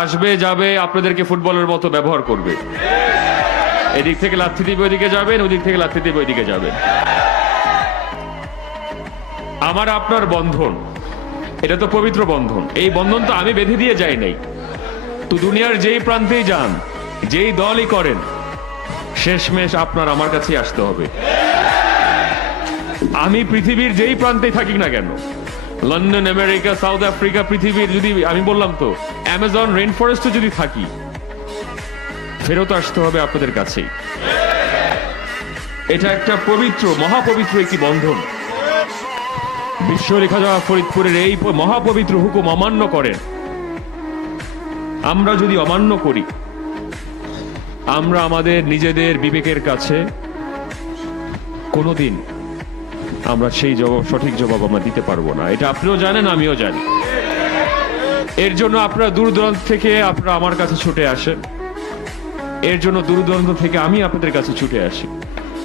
আসবে যাবে, আপনাদেরকে ফুটবলের মতো ব্যবহার করবে। এদিক থেকে লাথি দিবে ওইদিকে যাবেন, ওদিক থেকে লাথি দিবে ওইদিকে যাবেন। আমার আপনার বন্ধন, এটা তো পবিত্র বন্ধন। এই বন্ধন তো আমি বেঁধে দিয়ে যাই নাই। তো দুনিয়ার যেই প্রান্তেই যান, যেই দলই করেন, শেষমেশ আপনার আমার কাছেই আসতে হবে। আমি পৃথিবীর যেই প্রান্তেই থাকি না কেন, লন্ডন, আমেরিকা, সাউথ আফ্রিকা, পৃথিবীর যদি আমি বললাম তো অ্যামাজন রেইন ফরেস্টে যদি থাকি, ফেরত আসতে হবে আপনাদের কাছেই। এটা একটা পবিত্র, মহাপবিত্র একটি বন্ধন। বিশ্বরেখা যাওয়া ফরিদপুরের এই মহাপবিত্র হুকুম অমান্য করেন, আমরা যদি অমান্য করি, আমরা আমাদের নিজেদের বিবেকের কাছে কোনোদিন আমরা সেই জবাব, সঠিক জবাব আমরা দিতে পারবো না। এটা আপনিও জানেন, আমিও জানি। এর জন্য আপনারা দূর দূরান্ত থেকে আপনারা আমার কাছে ছুটে আসেন, এর জন্য দূর দূরান্ত থেকে আমি আপনাদের কাছে ছুটে আসি।